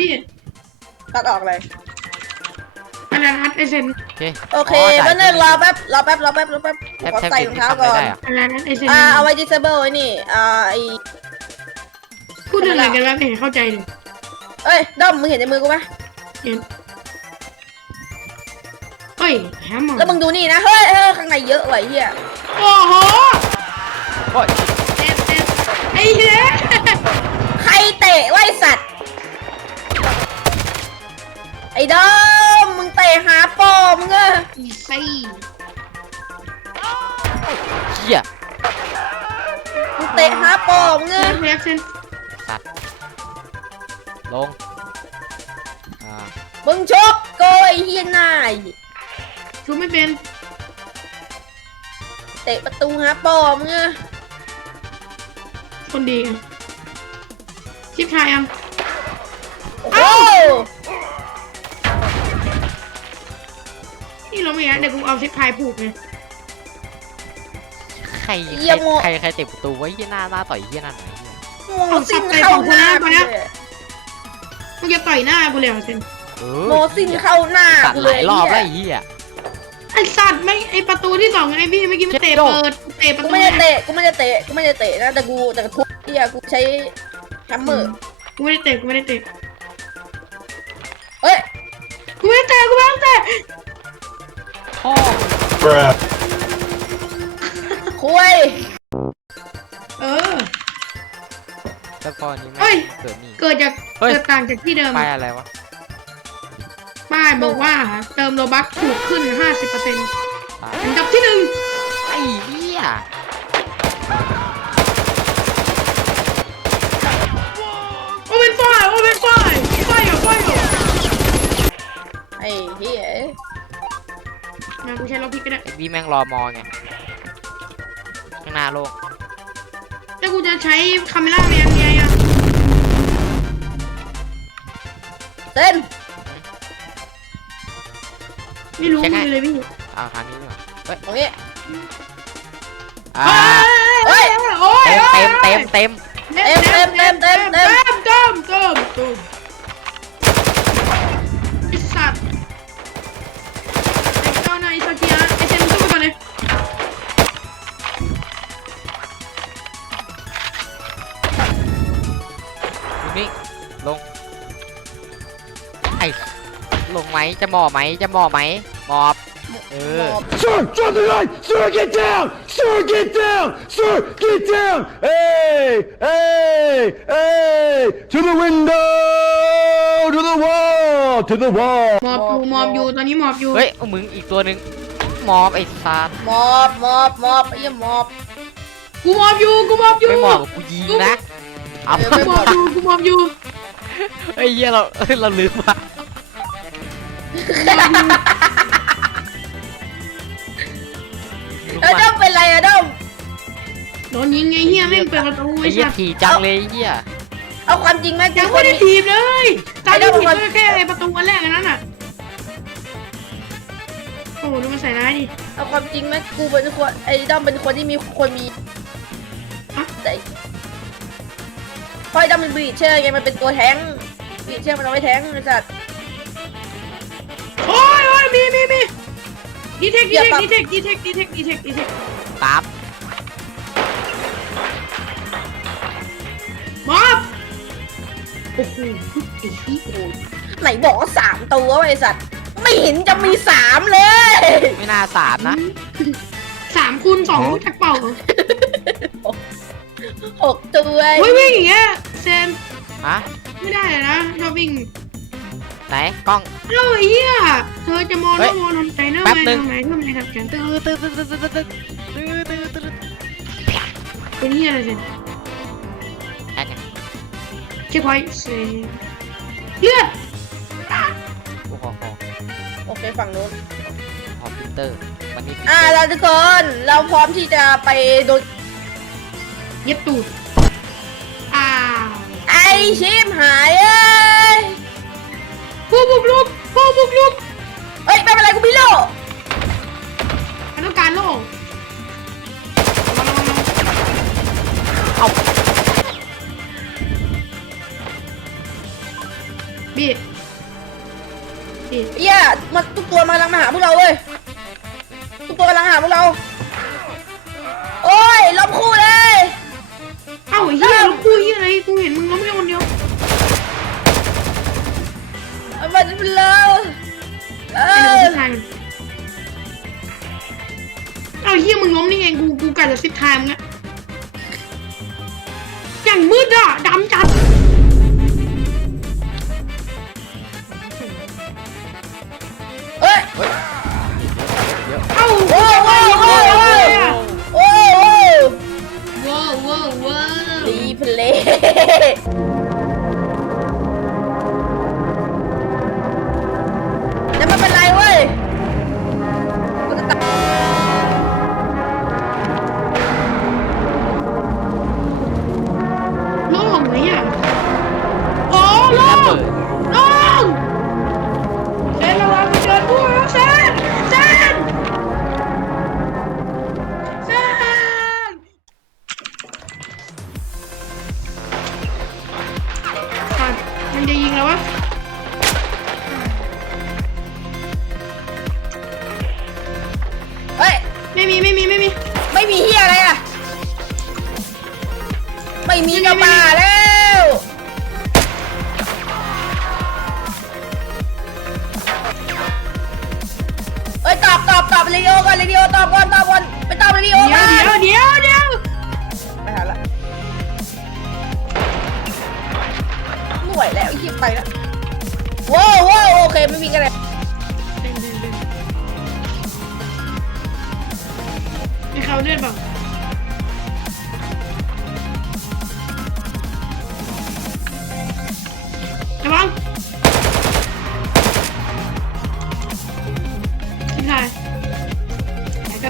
พี่ ตัดออกเลย อันนั้นอัดไอเซนโอเคโอเคจ่ายแป๊บนึงที่รอแป๊บรอแป๊บรอแป๊บรอแป๊บแทบขอแทบใส่สิรบองเท้าทำก่ไม่อนได้อะอันนั้นอัดไอเซนอ่าเอาไว้ disable ไว้นี่ อ่าไอพูดเรื่องอะไรกันวะไม่เห็นเข้าใจเลยเอ้ยด้อมมึงเห็นในมือกูไหมเห็นเฮ้ยแฮมมอแล้วมึงดูนี่นะ เฮ้ยเฮ้ยข้างในเยอะว่ะไอ้เฮียโอ้โหโอ้ยเจ็บเจ็บไอ้เหี้ยใครเตะไว้สัตว์ ไอ้ด้อมมึงเตะหาปอมึงอะอีซี่เหี้ยมึงเตะหาปอมึงเลือะอกเรียกเซนสัตว์ลงอ่ามึงชกโกยไอ้เฮียนายชูไม่เป็นเตะประตูหาปอมึงอะคนดีอะชิปชายอะ นี่เราไม่อยากเดี๋ยวกูเอาชิปชายผูกไงใครใครใครใครเตะประตูไว้เหี้ยหน้าหน้าต่อยเหี้ยหน้าไหนเหี้ยโมซินเข้าหน้ากูเลยมึงจะต่อยหน้ากูเลยเหรอเซนเอโมอซินเข้าหน้าตัดกูหเลลายยรอบแล้วไอ้เหี้ยไอสัตว์ไม่ไอประตูที่สองไอพี่เมื่อกี้มันเตะเจ็ดโดเปิดเตะประกูตูไม่ได้เตะกูไม่ได้เตะกูไม่ได้เตะนะแต่กูแต่กูทุบเฮียกูใช้แฮมเมอร์กูไม่ได้เตะกูไม่ได้เตะเฮ้ยกูไม่ได้เตะกูไม่ได้เตะ พ่อ Bruh. คุย เออแต่พ่อนี้เฮ้ไม่ยเกิดนี่ เกิดจากเฮ้ย เกิดต่างจากที่เดิมไปอะไรวะ ป้ายบอกว่าเติมโลบัคถูกขึ้น 50%เตายอันดับที่หนึ่งไอ้เหี้ยโอเปนไฟโอเปนไฟไฟอะไฟอะไอ้เฮีย มากูใช้ล็อกพิกก็ได้ไอ้บีแม่งรอมอไงข้างหน้าโลกแต่กูจะใช้คาเมล่าแมนไงอะเต้นไม่รู้มือเลยพี่เอาทางนี้ดีกว่าเฮ้ยตรงนี้อ่าเฮ้ยโอ้ยเต็มเต็มเต็มเต็มเต็มเต็มเต็มเต็มเต็มเต็มเต็ม อ้เจ้านายซาเกียไอเซนสู้ไปก่อนเลยอยู่นี่ลงไอ้ลงไหมจะหมอไหมจะหมอไหมหมอบ เอหมออบ Sir, drop the line! Sir, get down! Sir, get down! Sir, get down! Hey! Hey! Hey! To the window! To the wall! To the wall! หมอบอยู่หมอบอยู่ตอนนี้หมอบอยู่เฮ้ยเอามึงอีกตัวหนึ่งหมอบไอ้สัตว์หมอบหมอบหมอบไอ้เหี้ยหมอบ กูหมอบอยู่กูหมอบอยู่ไม่หมอบกูยิงนะเอาเออกูหมอบอยู่กูหมอบอยู่ไอ้เหี้ยเราเราลืมว่ะเอ แม่งเปิดประตูไอ้ไอ้เหี้ยสัตว์ถี่จังเลยไอ้เหี้ยเอาความจริงไหมยังกูไม่ได้มีถีบเลยตอนไอ้ที่เจ้าถีบคนก็แค่ไอ้ประตูอันแรกอันนั้นอะโอ้โหดูมันใส่ร้ายดิ เอาความจริงไหมกูเป็นคนไอ้ด้อมเป็นคนที่มีคนมีฮะ แต่เพราะไอ้ด้อมเป็นบรีดเชอร์ไงมันเป็นตัวแท้งบรีดเชอร์มันเอาไว้แท้งไอ้สัตว์ โอ้ยโอ้ยมีมีมีดีเทคเหดียียบเทปะคดีเทคดีเทคดีเทคดีเทคดีเทคตา โไอ้โอ้ไหนบอกสามตัวไอ้สัตว์ไม่เห็นจะมีสามเลย ไม่น่าสามนะสามคูณสองจากเป่าหรหกตัวเฮ้ยวิ่งอย่างเงี้ยเซนฮะไม่ได้เลยนะชอบวิ่งไหนกล้อง เอ้าไอ้เหี้ยเธอจะมองเฮ้ยโมองทำไมเนอร์แป๊บไงนึง ทำไมทำไมทำกันตื้อตื้อตื้อตื้อตื้อตื้อตื้อเป็นเหี้ยอะไรเซต เช็คพอยต์เซนเลือดกูขอขอโอเคฝั่งนู้นขอพิมพ์เตอร์วันนี้พิมพ์อ่าเตอร์เราทุกคนเราพร้อมที่จะไปโดนเย็บตูดอ้าวไอชิมหายเอ้ยผู้บุกลุกผู้บุกลุกเฮ้ยไม่เป็นไรกูมีโล่ พี่พี่เหี้ยมันทุกตัวมากำลังมาหาพวกเราเว้ยทุกตัวกำลังหาพวกเรา โอ้ยล้มคู่เลย เอ้าไอ้เฮียแล้วกูเฮียอะไรกูเห็นมึงล้มแค่คนเดียวเอามันเป็นเราเอไอ้อเดี๋ยวกูทายมันเอ้าเฮียมึงล้มนี่ไงกูกูกัดจะซิปทายมึงอะอย่างมืดอะดำจัด ล มันจะยิงแล้ววะเฮ้ย ไม่มีไม่มีไม่มี ไม่มีเฮียอะไรอะ ไม่มีกระบาแล้ว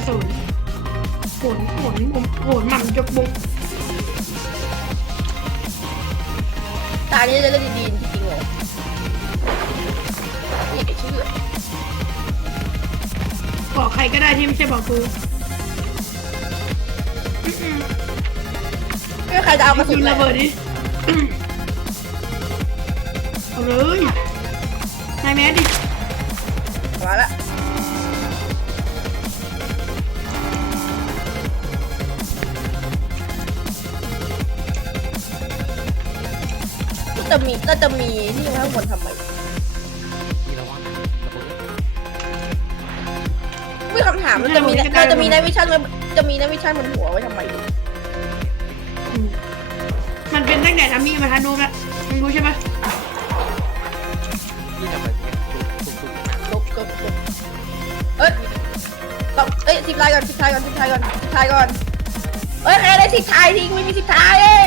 ระสุนโหนโหนมุมโหนหม่ำจกบุกตานี้จะเล่นดีๆจริงๆเหรอนี่ไอ้ชื่อบอกใครก็ได้ที่ไม่ใช่บอกกูอืมไม่มีใครจะเอากระสุยินงเลระเบิยดดิเอาเลยนายแมสดิ จะมีน่าจะมีที่ข้างบนทำไมที่ระวังระเบิดไม่คำถามมันจะมีเราจะมีในวิชั่นไว้จะมีในวิชั่นบนหัวไว้ทำไมอืมมันเป็นตั้งแต่ทำมีมาทันดูแล้วมึงรู้ใช่ปะที่ระเบิดเนี่ยตุ้มตุ้มตุ้มลบลบลบเอ้ยต้องเอ้ยสิบลายก่อนสิบลายก่อนสิบลายก่อนสิบลายก่อนเอ้ยใครได้สิบทายทิ้งไม่มีสิบทายเอ้ย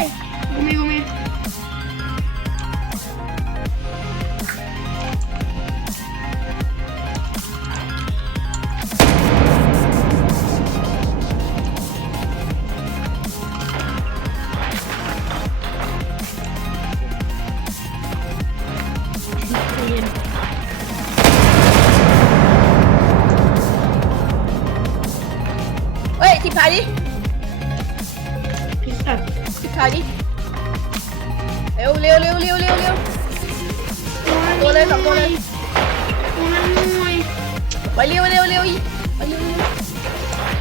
ไปเร็วเร็วเร็วอีไปเร็วเร็ว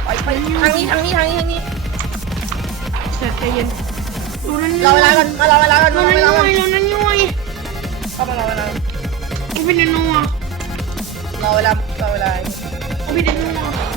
ไปไปทางนี้ทางนี้ทางนี้ทางนี้สัตว์ใจเย็นตัวนั้นรอเวลาก่อนมารอเวลาก่อนตัมาวรอนั้นเวหลาน่ก่วอนยตัวนั้นหน่วยเข้ามารอเวลากูเป็นนัวรอเวลารอเวลากูเป็นนัว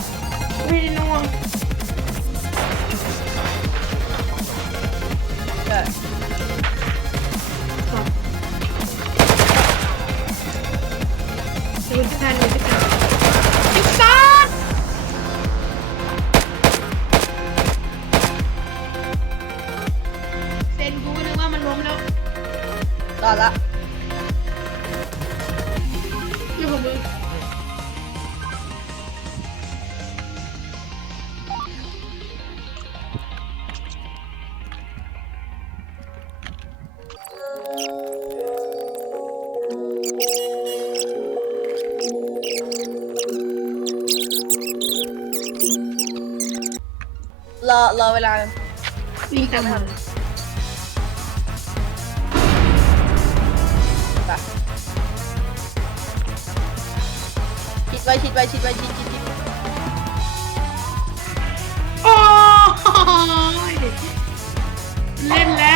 เวลาวิ่งตามทันไปชิดไว้ชิดไว้ชิดไว้ชิดชิดชิดโอ้ยเล่นแล้ว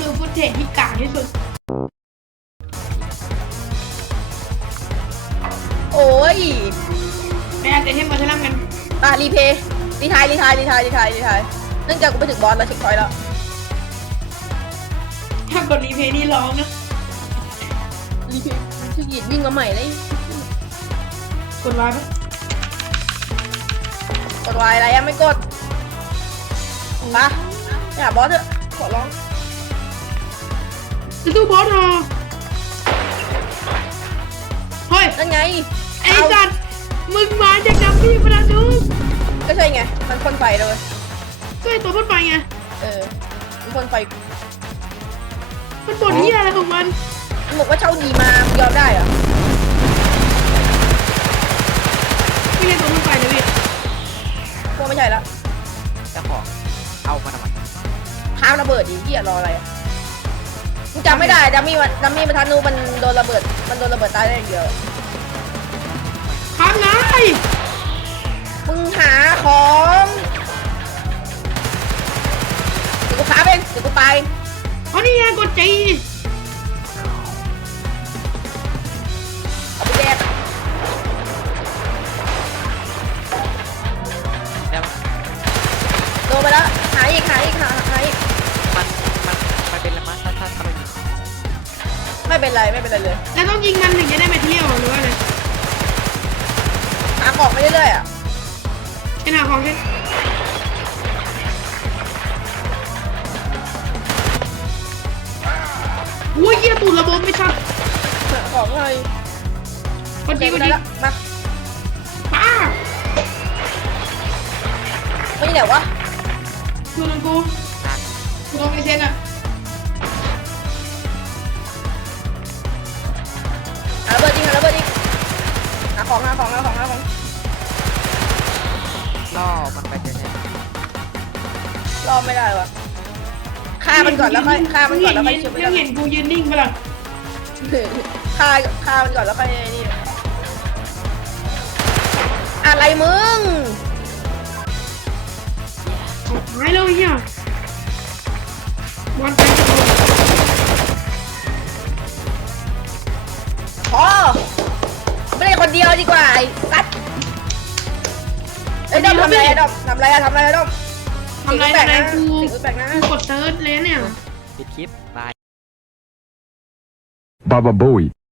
คือฟุตเทจที่กากที่สุด โอ้ยไปอาจจะให้มาเทลัมกันอะรีเพย์รีทายรีทายรีทายรีทายรีทายเนื่องจากกูไปถึงบอสแล้วเช็คพอยต์แล้ว ถ้ากดรีเพย์นี่ร้องนะรีเพย์ชื่อหยิดวิ่งมาใหม่เลยกดไว้ปะกดวายอะไรยังไม่กดมาไปหาบอสเถอะขอร้อง จะตู้บอสเหรอเฮ้ย นั่นไงไอ้สัตว์มึงมาจากดับพี่ประดูก็ใช่ไง มันพ่นไฟเลย ก็ไอตัวพ่นไฟไง เออ มันพ่นไฟมันบ่นเหี้ยอะไรของมัน มันบอกว่าเช่าดีมามึงยอมได้เหรอ ไม่ใช่ตัวพ่นไฟนะพี่พวกไม่ใช่ละเจ้าของเอามาทำไมท้ามระเบิดดิเหี้ยรออะไรอะมึง จำไม่ได้ดัมมี่มันดัมมี่มาทันนูมันโดนระเบิด มันโดนระเบิดตายได้อย่างเดียวค้างไงมึงหาของเดี๋ยวกูพาไปเองเดี๋ยวกูไปอ๋อนี่ไงกดจี ต้องยิงมันถึงจะได้แมทเทียลหรือว่าไงหาของไปเรื่อยๆอะเป็นหาของใช่อุ้ยเหี้ยตูดระบบไม่ชัดหาของเลยกดจีเจ๊กกูดได้จีละมาป้าไม่ไหนวะดูนังกูนานกูต้องไปเซ็นอะ อไม่ได้วะฆ่ามันก่อนแล้วค่อยฆ่ามันก่อนแล้วค่อยชุบมันยังเห็นกูยืนนิ่งปะล่ะฆ่าฆ่ามันก่อนแล้วค่อยนี่อะไรมึงหายแล้วไอ้เหี้ยบอลไปจะโดนพอไม่ได้คนเดียวดีกว่าไอ้สัตว์ไอ้ยดอมทำอะไรอะดอมทำอะไรอะทำอะไรอะดอม ทำไรแปลทำกไรนะกูสิ่งแปลกนะกูกดเติร์ดเลยเนี่ย ปิดคลิปบาย Baba Bowie.